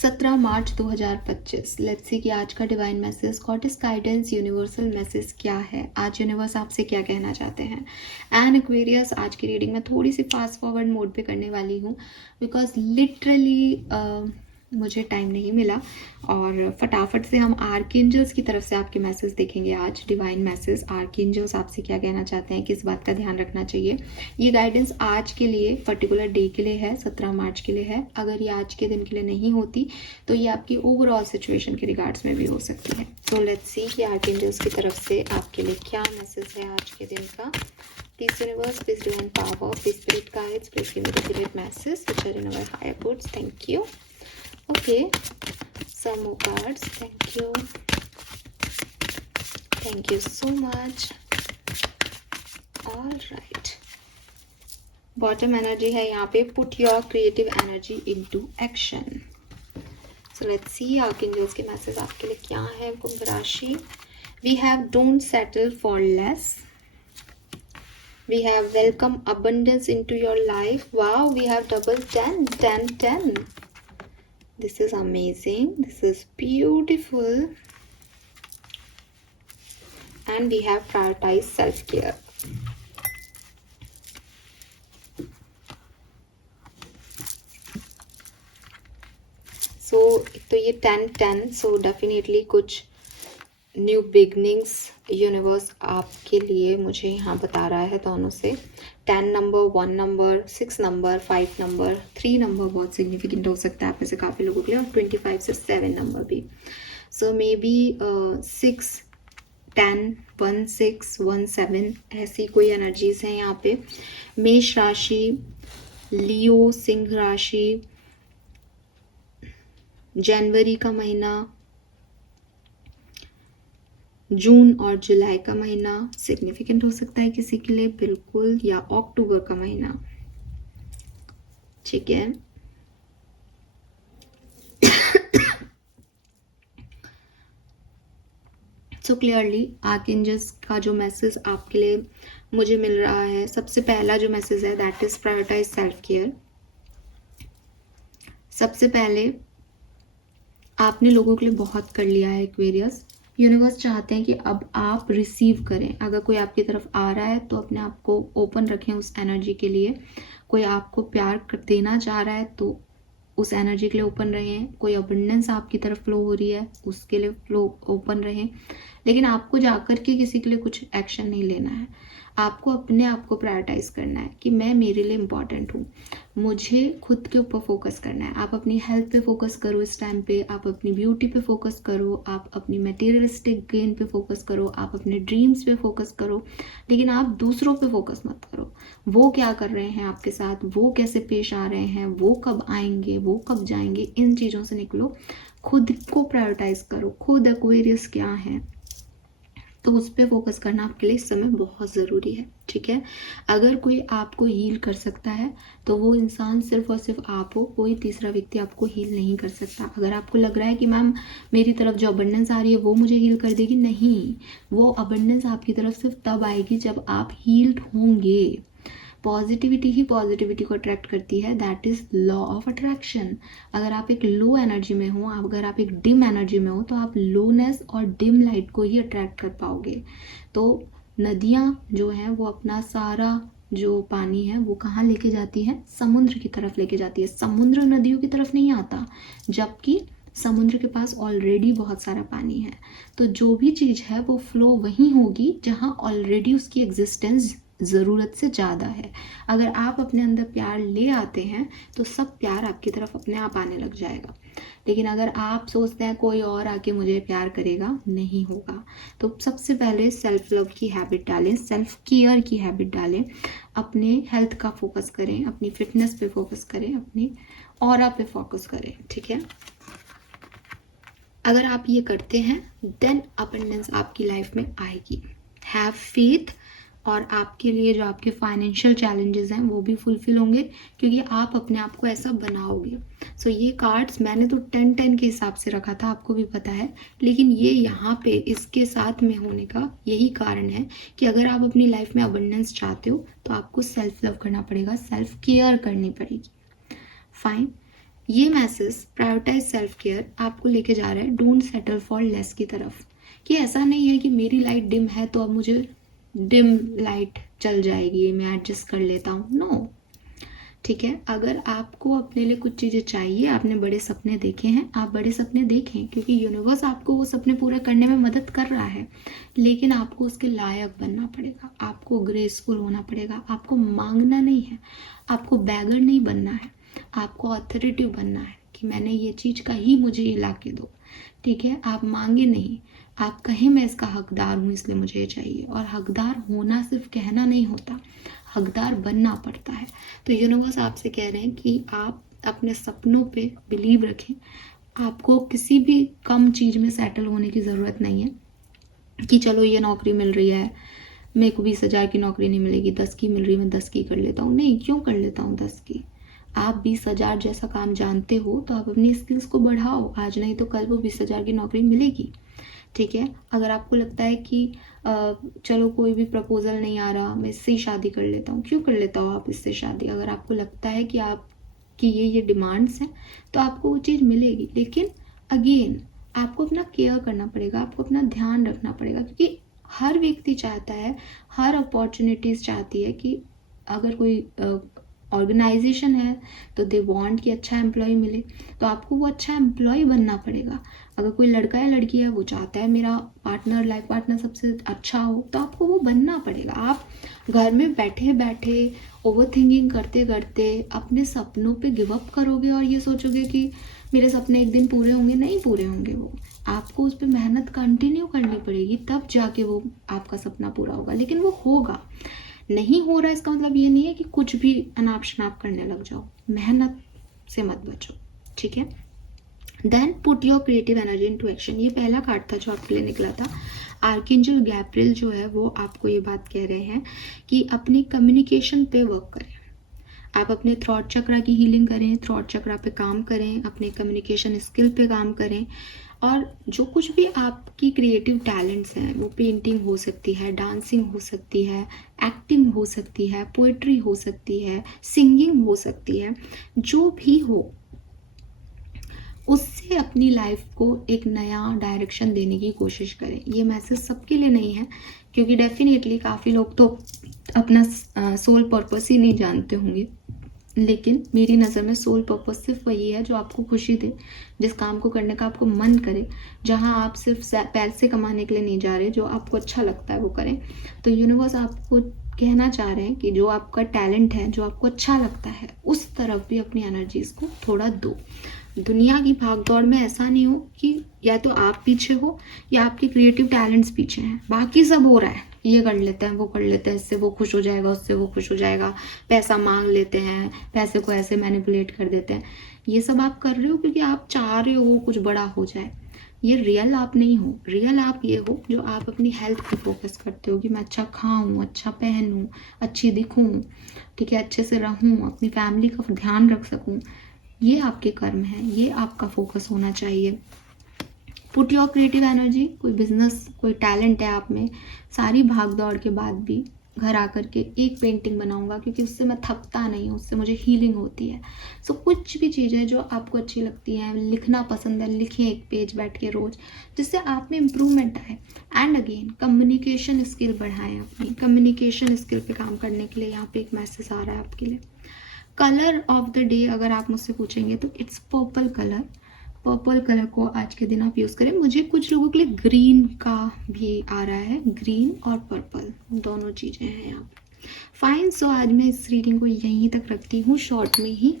17 March 2025। Let's see कि आज का divine message, goddess guidance, universal message क्या है। आज यूनिवर्स आपसे क्या कहना चाहते हैं। एंड एक्वेरियस, आज की रीडिंग में थोड़ी सी फास्ट फॉरवर्ड मोड पे करने वाली हूँ बिकॉज लिटरली मुझे टाइम नहीं मिला और फटाफट से हम आर्कएंजल्स की तरफ से आपके मैसेज देखेंगे। आज डिवाइन मैसेज, आर्कएंजल्स आपसे क्या कहना चाहते हैं, किस बात का ध्यान रखना चाहिए। ये गाइडेंस आज के लिए, पर्टिकुलर डे के लिए है, 17 मार्च के लिए है। अगर ये आज के दिन के लिए नहीं होती तो ये आपकी ओवरऑल सिचुएशन के रिगार्ड्स में भी हो सकती है। सो लेट्स सी कि आर्कएंजल्स की तरफ से आपके लिए क्या मैसेज है आज के दिन का। Please universe, please divine power, please spirit guides, please give me the spirit messages which are in our higher goods. Thank you. Okay, some more cards. Thank you. Thank you so much. All right. Bottom energy है यहाँ पे, put your creative energy into action. So let's see archangels के message आपके लिए क्या है। कुंभ राशि, we have don't settle for less. We have welcome abundance into your life. Wow, we have double 10, 10, 10. This is amazing. This is beautiful. And we have prioritize self-care. So, तो ये 10, 10. So definitely कुछ new beginnings universe आपके लिए मुझे यहाँ बता रहा है दोनों से। 10 number, 1 number, 6 number, 5 number, 3 number बहुत सिग्निफिकेंट हो सकता है आप में से काफ़ी लोगों के लिए, और 25 से 7 नंबर भी। सो मे बी 6, 10, 1, 6, 1, 7 ऐसी कोई एनर्जीज हैं यहाँ पे। मेष राशि, लियो, सिंह राशि, जनवरी का महीना, जून और जुलाई का महीना सिग्निफिकेंट हो सकता है किसी के लिए, बिल्कुल, या अक्टूबर का महीना, ठीक है। सो क्लियरली आर्कएंजल्स का जो मैसेज आपके लिए मुझे मिल रहा है, सबसे पहला जो मैसेज है that is prioritize self care. सबसे पहले आपने लोगों के लिए बहुत कर लिया है एक्वेरियस। यूनिवर्स चाहते हैं कि अब आप रिसीव करें। अगर कोई आपकी तरफ आ रहा है तो अपने आप को ओपन रखें उस एनर्जी के लिए। कोई आपको प्यार देना चाह रहा है तो उस एनर्जी के लिए ओपन रहें। कोई अबंडेंस आपकी तरफ फ्लो हो रही है उसके लिए फ्लो ओपन रहें। लेकिन आपको जाकर के किसी के लिए कुछ एक्शन नहीं लेना है। आपको अपने आप को प्रायोरिटाइज करना है कि मैं, मेरे लिए इम्पॉर्टेंट हूँ, मुझे खुद के ऊपर फोकस करना है। आप अपनी हेल्थ पे फोकस करो इस टाइम पे, आप अपनी ब्यूटी पे फोकस करो, आप अपनी मटेरियलिस्टिक गेन पे फोकस करो, आप अपने ड्रीम्स पे फोकस करो, लेकिन आप दूसरों पे फोकस मत करो। वो क्या कर रहे हैं आपके साथ, वो कैसे पेश आ रहे हैं, वो कब आएंगे, वो कब जाएंगे, इन चीज़ों से निकलो। खुद को प्रायोरिटाइज करो। खुद एक्वेरियस क्या है तो उस पर फोकस करना आपके लिए इस समय बहुत ज़रूरी है, ठीक है। अगर कोई आपको हील कर सकता है तो वो इंसान सिर्फ और सिर्फ आप हो, कोई तीसरा व्यक्ति आपको हील नहीं कर सकता। अगर आपको लग रहा है कि मैम मेरी तरफ जो अबंडेंस आ रही है वो मुझे हील कर देगी, नहीं, वो अबंडेंस आपकी तरफ सिर्फ तब आएगी जब आप हील्ड होंगे। पॉजिटिविटी ही पॉजिटिविटी को अट्रैक्ट करती है, that is law of attraction. अगर आप एक लो एनर्जी में हो, अगर आप एक डिम एनर्जी में हो तो आप लोनेस और डिम लाइट को ही अट्रैक्ट कर पाओगे। तो नदियाँ जो हैं वो अपना सारा जो पानी है वो कहाँ लेके जाती है, समुद्र की तरफ लेके जाती है। समुद्र नदियों की तरफ नहीं आता, जबकि समुद्र के पास ऑलरेडी बहुत सारा पानी है। तो जो भी चीज़ है वो फ्लो वहीं होगी जहाँ ऑलरेडी उसकी एग्जिस्टेंस ज़रूरत से ज़्यादा है। अगर आप अपने अंदर प्यार ले आते हैं तो सब प्यार आपकी तरफ अपने आप आने लग जाएगा। लेकिन अगर आप सोचते हैं कोई और आके मुझे प्यार करेगा, नहीं होगा। तो सबसे पहले सेल्फ लव की हैबिट डालें, सेल्फ केयर की हैबिट डालें, अपने हेल्थ का फोकस करें, अपनी फिटनेस पे फोकस करें, अपनी ऑरा पे फोकस करें, ठीक है। अगर आप ये करते हैं देन अबंडेंस आपकी लाइफ में आएगी। हैव फेथ, और आपके लिए जो आपके फाइनेंशियल चैलेंजेस हैं वो भी फुलफिल होंगे क्योंकि आप अपने आप को ऐसा बनाओगे। सो ये कार्ड्स मैंने तो 10-10 के हिसाब से रखा था, आपको भी पता है, लेकिन ये यहाँ पे इसके साथ में होने का यही कारण है कि अगर आप अपनी लाइफ में अबंडेंस चाहते हो तो आपको सेल्फ लव करना पड़ेगा, सेल्फ केयर करनी पड़ेगी। फाइन, ये मैसेज प्रायोरिटाइज सेल्फ केयर आपको लेके जा रहा है डोंट सेटल फॉर लेस की तरफ, कि ऐसा नहीं है कि मेरी लाइट डिम है तो अब मुझे डिम लाइट चल जाएगी, मैं एडजस्ट कर लेता हूँ। नो, ठीक है, अगर आपको अपने लिए कुछ चीज़ें चाहिए, आपने बड़े सपने देखे हैं, आप बड़े सपने देखें, क्योंकि यूनिवर्स आपको वो सपने पूरे करने में मदद कर रहा है, लेकिन आपको उसके लायक बनना पड़ेगा, आपको ग्रेसफुल होना पड़ेगा, आपको मांगना नहीं है, आपको बैगर नहीं बनना है, आपको अथॉरिटिव बनना है कि मैंने ये चीज़ कही, मुझे ये ला के दो। ठीक है, आप मांगे नहीं, आप कहें मैं इसका हकदार हूँ इसलिए मुझे ये चाहिए। और हकदार होना सिर्फ कहना नहीं होता, हकदार बनना पड़ता है। तो यूनिवर्स आपसे कह रहे हैं कि आप अपने सपनों पे बिलीव रखें, आपको किसी भी कम चीज़ में सेटल होने की ज़रूरत नहीं है कि चलो ये नौकरी मिल रही है, मेरे को 20,000 की नौकरी नहीं मिलेगी, 10 की मिल रही, मैं 10 की कर लेता हूँ। नहीं, क्यों कर लेता हूँ 10 की? आप 20,000 जैसा काम जानते हो तो आप अपनी स्किल्स को बढ़ाओ, आज नहीं तो कल वो 20,000 की नौकरी मिलेगी। ठीक है, अगर आपको लगता है कि चलो कोई भी प्रपोजल नहीं आ रहा, मैं इससे ही शादी कर लेता हूँ, क्यों कर लेता हो आप इससे शादी? अगर आपको लगता है कि आपकी ये डिमांड्स हैं तो आपको वो चीज़ मिलेगी, लेकिन अगेन आपको अपना केयर करना पड़ेगा, आपको अपना ध्यान रखना पड़ेगा, क्योंकि हर व्यक्ति चाहता है, हर अपॉर्चुनिटीज़ चाहती है कि अगर कोई ऑर्गेनाइजेशन है तो दे वांट कि अच्छा एम्प्लॉय मिले, तो आपको वो अच्छा एम्प्लॉय बनना पड़ेगा। अगर कोई लड़का या लड़की है वो चाहता है मेरा पार्टनर, लाइफ पार्टनर सबसे अच्छा हो, तो आपको वो बनना पड़ेगा। आप घर में बैठे बैठे ओवर थिंकिंग करते करते अपने सपनों पे गिव अप करोगे और ये सोचोगे कि मेरे सपने एक दिन पूरे होंगे, नहीं पूरे होंगे। वो आपको उस पर मेहनत कंटिन्यू करनी पड़ेगी, तब जाके वो आपका सपना पूरा होगा, लेकिन वो होगा। नहीं हो रहा इसका मतलब ये नहीं है कि कुछ भी अनाप शनाप करने लग जाओ, मेहनत से मत बचो। ठीक है, then put your creative energy into action. ये पहला कार्ड था जो आपके लिए निकला था। आर्कएंजल गैब्रिएल जो है वो आपको ये बात कह रहे हैं कि अपनी कम्युनिकेशन पे वर्क करें, आप अपने थ्रॉट चक्रा की हीलिंग करें, थ्रॉट चक्रा पे काम करें, अपने कम्युनिकेशन स्किल पे काम करें, और जो कुछ भी आपकी क्रिएटिव टैलेंट्स हैं, वो पेंटिंग हो सकती है, डांसिंग हो सकती है, एक्टिंग हो सकती है, पोइट्री हो सकती है, सिंगिंग हो सकती है, जो भी हो उससे अपनी लाइफ को एक नया डायरेक्शन देने की कोशिश करें। ये मैसेज सबके लिए नहीं है, क्योंकि डेफिनेटली काफ़ी लोग तो अपना सोल पर्पस ही नहीं जानते होंगे, लेकिन मेरी नज़र में सोल पर्पस सिर्फ वही है जो आपको खुशी दे, जिस काम को करने का आपको मन करे, जहां आप सिर्फ पैसे कमाने के लिए नहीं जा रहे, जो आपको अच्छा लगता है वो करें। तो यूनिवर्स आपको कहना चाह रहे हैं कि जो आपका टैलेंट है, जो आपको अच्छा लगता है, उस तरफ भी अपनी एनर्जीज को थोड़ा दो। दुनिया की भागदौड़ में ऐसा नहीं हो कि या तो आप पीछे हो या आपके क्रिएटिव टैलेंट्स पीछे हैं, बाकी सब हो रहा है, ये कर लेते हैं, वो कर लेते हैं, इससे वो खुश हो जाएगा, उससे वो खुश हो जाएगा, पैसा मांग लेते हैं, पैसे को ऐसे मैनिपुलेट कर देते हैं। ये सब आप कर रहे हो क्योंकि आप चाह रहे हो कुछ बड़ा हो जाए। ये रियल आप नहीं हो। रियल आप ये हो जो आप अपनी हेल्थ पे फोकस करते हो कि मैं अच्छा खाऊं, अच्छा पहनूं, अच्छी दिखूं, ठीक है, अच्छे से रहूं, अपनी फैमिली का ध्यान रख सकूं। ये आपके कर्म है, ये आपका फोकस होना चाहिए। Put your creative energy. कोई बिजनेस, कोई टैलेंट है आप में, सारी भाग दौड़ के बाद भी घर आकर के एक पेंटिंग बनाऊंगा क्योंकि उससे मैं थकता नहीं हूँ, उससे मुझे हीलिंग होती है। सो कुछ भी चीज़ें जो आपको अच्छी लगती हैं, लिखना पसंद है, लिखें एक पेज बैठ के रोज, जिससे आप में इम्प्रूवमेंट आए। एंड अगेन कम्युनिकेशन स्किल बढ़ाएं, अपनी कम्युनिकेशन स्किल पे काम करने के लिए यहाँ पे एक मैसेज आ रहा है आपके लिए। कलर ऑफ द डे अगर आप मुझसे पूछेंगे तो it's purple colour. Purple colour को आज के दिन आप यूज़ करें। मुझे कुछ लोगों के लिए ग्रीन का भी आ रहा है, ग्रीन और पर्पल दोनों चीज़ें हैं यहाँ पे। फाइन, सो आज मैं इस रीडिंग को यहीं तक रखती हूँ, शॉर्ट में ही।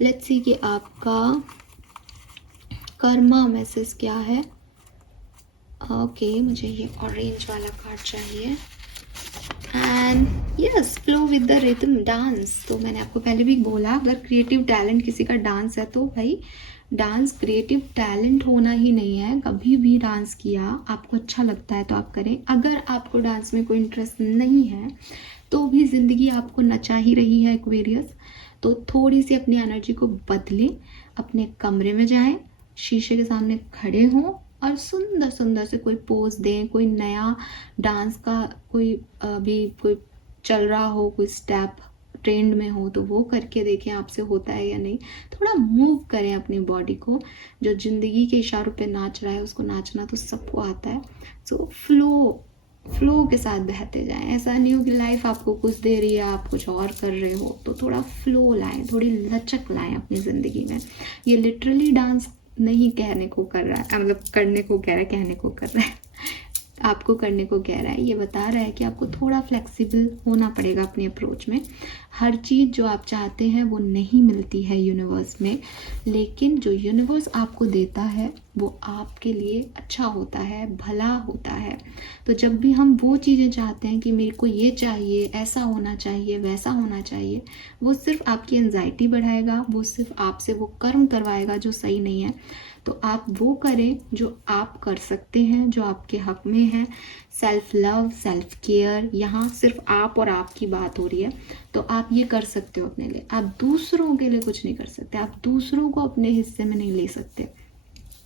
लेट्स सी कि आपका कर्मा मैसेज क्या है। ओके, मुझे ये ऑरेंज वाला कार्ड चाहिए। And yes, flow with the rhythm, dance. तो मैंने आपको पहले भी बोला, अगर क्रिएटिव टैलेंट किसी का डांस है तो भाई डांस क्रिएटिव टैलेंट होना ही नहीं है। कभी भी डांस किया, आपको अच्छा लगता है तो आप करें। अगर आपको डांस में कोई इंटरेस्ट नहीं है तो भी ज़िंदगी आपको नचा ही रही है एक्वेरियस। तो थोड़ी सी अपनी एनर्जी को बदलें, अपने कमरे में जाएं, शीशे के सामने खड़े हों और सुंदर सुंदर से कोई पोज दें, कोई नया डांस का कोई अभी कोई चल रहा हो, कोई स्टेप ट्रेंड में हो तो वो करके देखें आपसे होता है या नहीं। थोड़ा मूव करें अपनी बॉडी को। जो ज़िंदगी के इशारों पे नाच रहा है उसको नाचना तो सबको आता है। सो फ्लो के साथ बहते जाएं। ऐसा नहीं हो कि लाइफ आपको कुछ दे रही है आप कुछ और कर रहे हो। तो थोड़ा फ्लो लाएं, थोड़ी लचक लाएं अपनी ज़िंदगी में। ये लिटरली डांस नहीं कहने को कर रहा है, मतलब करने को कह रहा है, कहने को कर रहा है, आपको करने को कह रहा है। ये बता रहा है कि आपको थोड़ा फ्लेक्सिबल होना पड़ेगा अपनी अप्रोच में। हर चीज़ जो आप चाहते हैं वो नहीं मिलती है यूनिवर्स में, लेकिन जो यूनिवर्स आपको देता है वो आपके लिए अच्छा होता है, भला होता है। तो जब भी हम वो चीज़ें चाहते हैं कि मेरे को ये चाहिए, ऐसा होना चाहिए, वैसा होना चाहिए, वो सिर्फ आपकी एंजाइटी बढ़ाएगा, वो सिर्फ आपसे वो कर्म करवाएगा जो सही नहीं है। तो आप वो करें जो आप कर सकते हैं, जो आपके हक में है। सेल्फ लव, सेल्फ केयर, यहाँ सिर्फ आप और आपकी बात हो रही है। तो आप ये कर सकते हो अपने लिए। आप दूसरों के लिए कुछ नहीं कर सकते, आप दूसरों को अपने हिस्से में नहीं ले सकते।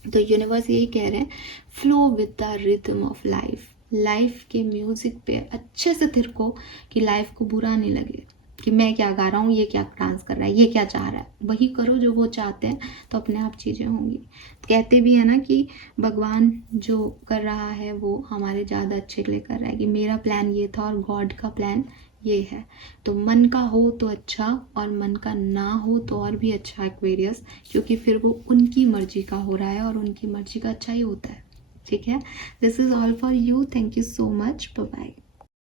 तो यूनिवर्स यही कह रहे हैं, flow with the rhythm of life. Life के म्यूज़िक पे अच्छे से थिरको कि लाइफ को बुरा नहीं लगे कि मैं क्या गा रहा हूँ, ये क्या डांस कर रहा है, ये क्या चाह रहा है। वही करो जो वो चाहते हैं, तो अपने आप चीज़ें होंगी। कहते भी है ना कि भगवान जो कर रहा है वो हमारे ज़्यादा अच्छे के लिए कर रहा है, कि मेरा प्लान ये था और गॉड का प्लान ये है। तो मन का हो तो अच्छा, और मन का ना हो तो और भी अच्छा एक्वेरियस, क्योंकि फिर वो उनकी मर्जी का हो रहा है और उनकी मर्जी का अच्छा ही होता है। ठीक है, this is all for you. Thank you so much. Bye bye.